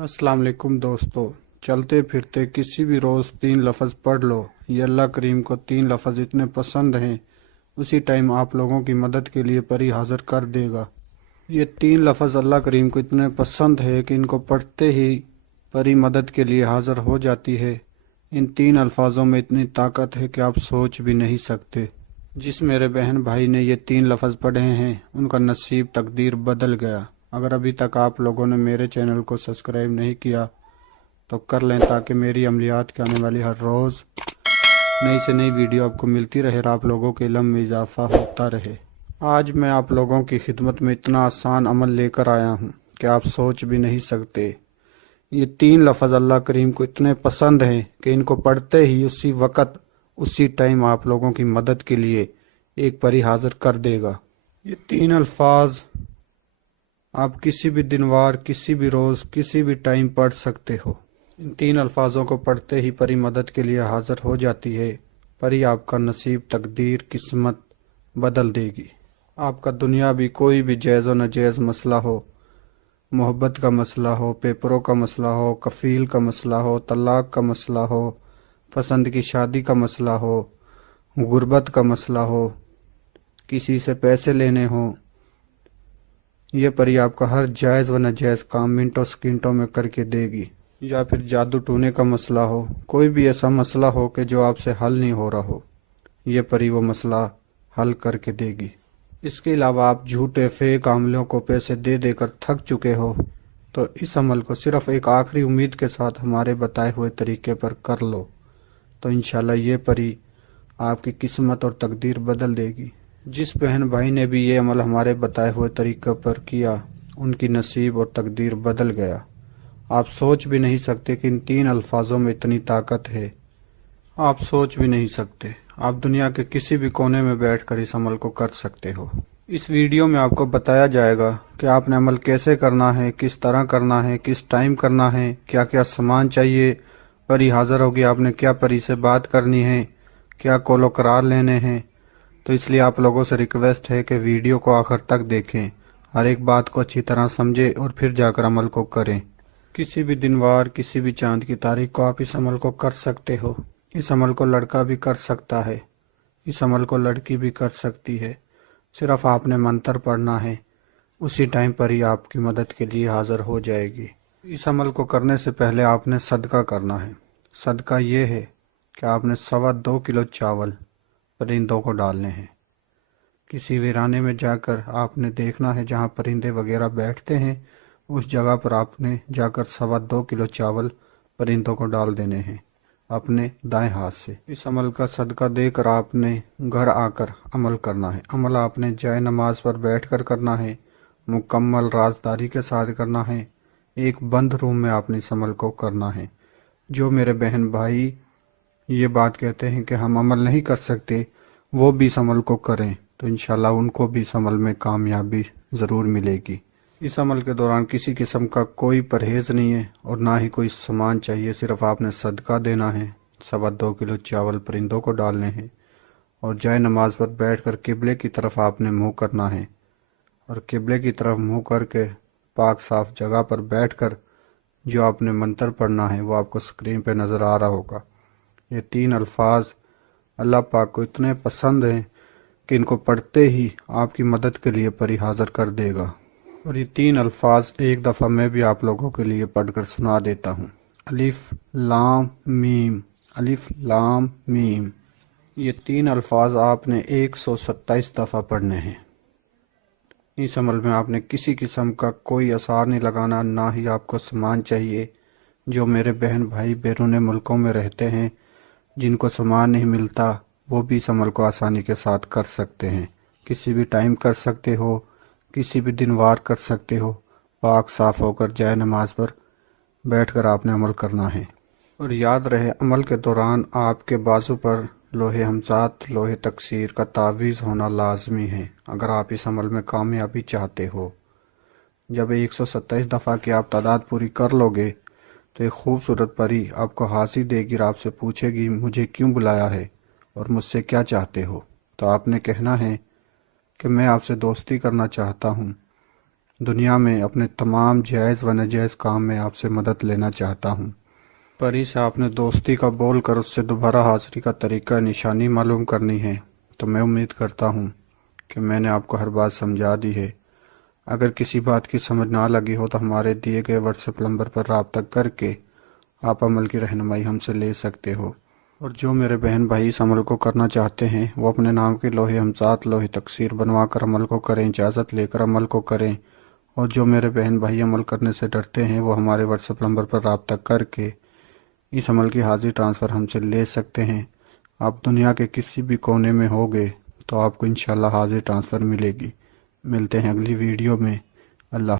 अस्सलाम वालेकुम दोस्तों। चलते फिरते किसी भी रोज़ 3 लफ्ज़ पढ़ लो। ये अल्लाह करीम को 3 लफ्ज़ इतने पसंद हैं, उसी टाइम आप लोगों की मदद के लिए परी हाजिर कर देगा। ये 3 लफ्ज़ अल्लाह करीम को इतने पसंद है कि इनको पढ़ते ही परी मदद के लिए हाजिर हो जाती है। इन 3 अल्फाजों में इतनी ताकत है कि आप सोच भी नहीं सकते। जिस मेरे बहन भाई ने ये 3 लफ्ज़ पढ़े हैं उनका नसीब तकदीर बदल गया। अगर अभी तक आप लोगों ने मेरे चैनल को सब्सक्राइब नहीं किया तो कर लें, ताकि मेरी अमलियात के आने वाली हर रोज़ नई से नई वीडियो आपको मिलती रहे और आप लोगों के इल्म में इजाफ़ा होता रहे। आज मैं आप लोगों की खिदमत में इतना आसान अमल लेकर आया हूँ कि आप सोच भी नहीं सकते। ये 3 लफ्ज़ अल्लाह करीम को इतने पसंद हैं कि इनको पढ़ते ही उसी वक़्त उसी टाइम आप लोगों की मदद के लिए एक परी हाजिर कर देगा। ये 3 अल्फाज आप किसी भी दिनवार, किसी भी रोज़, किसी भी टाइम पढ़ सकते हो। इन 3 अल्फाजों को पढ़ते ही परी मदद के लिए हाजिर हो जाती है। परी आपका नसीब, तकदीर, किस्मत बदल देगी। आपका दुनिया भी कोई भी जायज़ व नाजायज़ मसला हो, मोहब्बत का मसला हो, पेपरों का मसला हो, कफ़ील का मसला हो, तलाक का मसला हो, पसंद की शादी का मसला हो, गुर्बत का मसला हो, किसी से पैसे लेने हो, ये परी आपका हर जायज़ व नाजायज़ काम मिनटों सेकंडों में करके देगी। या फिर जादू टूने का मसला हो, कोई भी ऐसा मसला हो कि जो आपसे हल नहीं हो रहा हो, ये परी वो मसला हल करके देगी। इसके अलावा आप झूठे फेक आमलों को पैसे दे देकर थक चुके हो तो इस अमल को सिर्फ एक आखिरी उम्मीद के साथ हमारे बताए हुए तरीके पर कर लो, तो इंशाल्लाह ये परी आपकी किस्मत और तकदीर बदल देगी। जिस बहन भाई ने भी ये अमल हमारे बताए हुए तरीके पर किया, उनकी नसीब और तकदीर बदल गया। आप सोच भी नहीं सकते कि इन 3 अल्फाजों में इतनी ताकत है। आप सोच भी नहीं सकते। आप दुनिया के किसी भी कोने में बैठकर इस अमल को कर सकते हो। इस वीडियो में आपको बताया जाएगा कि आपने अमल कैसे करना है, किस तरह करना है, किस टाइम करना है, क्या क्या सामान चाहिए, परी हाजिर होगी, आपने क्या परी से बात करनी है, क्या कॉलो करार लेने हैं। तो इसलिए आप लोगों से रिक्वेस्ट है कि वीडियो को आखिर तक देखें, हर एक बात को अच्छी तरह समझें और फिर जाकर अमल को करें। किसी भी दिनवार, किसी भी चांद की तारीख को आप इस अमल को कर सकते हो। इस अमल को लड़का भी कर सकता है, इस अमल को लड़की भी कर सकती है। सिर्फ आपने मंत्र पढ़ना है, उसी टाइम पर ही आपकी मदद के लिए हाजिर हो जाएगी। इस अमल को करने से पहले आपने सदका करना है। सदका ये है कि आपने 2.25 किलो चावल परिंदों को डालने हैं। किसी वीराने में जाकर आपने देखना है जहाँ परिंदे वगैरह बैठते हैं, उस जगह पर आपने जाकर 2.25 किलो चावल परिंदों को डाल देने हैं अपने दाएं हाथ से। इस अमल का सदका देकर आपने घर आकर अमल करना है। अमल आपने जाए नमाज पर बैठकर करना है, मुकम्मल राजदारी के साथ करना है। एक बंद रूम में आपने इस अमल को करना है। जो मेरे बहन भाई ये बात कहते हैं कि हम अमल नहीं कर सकते, वो भी इस अमल को करें तो इंशाल्लाह उनको भी इस अमल में कामयाबी ज़रूर मिलेगी। इस अमल के दौरान किसी किस्म का कोई परहेज़ नहीं है और ना ही कोई सामान चाहिए। सिर्फ आपने सदका देना है, 2.25 किलो चावल परिंदों को डालने हैं और जाए नमाज पर बैठकर किबले की तरफ आपने मुँह करना है और किबले की तरफ मुँह करके पाक साफ जगह पर बैठकर जो आपने मंत्र पढ़ना है वो आपको स्क्रीन पर नज़र आ रहा होगा। ये 3 अल्फाज अल्लाह पाक को इतने पसंद हैं कि इनको पढ़ते ही आपकी मदद के लिए परी हाजिर कर देगा। और ये 3 अल्फाज एक दफ़ा मैं भी आप लोगों के लिए पढ़कर सुना देता हूँ। अलिफ लाम मीम, अलिफ लाम मीम। ये 3 अल्फाज आपने 127 दफ़ा पढ़ने हैं। इस अमल में आपने किसी किस्म का कोई असर नहीं लगाना, ना ही आपको सामान चाहिए। जो मेरे बहन भाई बैरून मुल्कों में रहते हैं, जिनको सामान नहीं मिलता, वो भी इस अमल को आसानी के साथ कर सकते हैं। किसी भी टाइम कर सकते हो, किसी भी दिन वार कर सकते हो। पाक साफ़ होकर जाए नमाज पर बैठकर आपने अमल करना है। और याद रहे, अमल के दौरान आपके बाजू पर लोहे हमजात, लोहे तकसीर का तावीज़ होना लाजमी है अगर आप इस अमल में कामयाबी चाहते हो। जब 127 दफ़ा की आप तादाद पूरी कर लोगे तो एक खूबसूरत परी आपको हासिल देगी और आपसे पूछेगी मुझे क्यों बुलाया है और मुझसे क्या चाहते हो। तो आपने कहना है कि मैं आपसे दोस्ती करना चाहता हूँ دنیا میں اپنے تمام جائز و ناجائز کام میں آپ سے مدد لینا چاہتا ہوں۔ پری سے آپ نے دوستی کا بول کر اس سے دوبارہ حاضری کا طریقہ نشانی معلوم کرنی ہے، تو میں امید کرتا ہوں کہ میں نے آپ کو ہر بات سمجھا دی ہے۔ اگر کسی بات کی سمجھ نہ لگی ہو تو ہمارے دیے گئے واٹس ایپ نمبر پر رابطہ کر کے آپ عمل کی رہنمائی ہم سے لے سکتے ہو۔ اور جو میرے بہن بھائی اس عمل کو کرنا چاہتے ہیں وہ اپنے نام کے لوہے ہمزاد لوہے تکثیر بنوا کر عمل کو کریں، اجازت لے کر عمل کو کریں۔ اور جو میرے بہن بھائی عمل کرنے سے ڈرتے ہیں وہ ہمارے واٹس ایپ نمبر پر رابطہ کر کے اس عمل کی حاضری ٹرانسفر ہم سے لے سکتے ہیں۔ آپ دنیا کے کسی بھی کونے میں ہوگے تو آپ کو انشاءاللہ حاضری ٹرانسفر ملے گی۔ ملتے ہیں اگلی ویڈیو میں۔ اللہ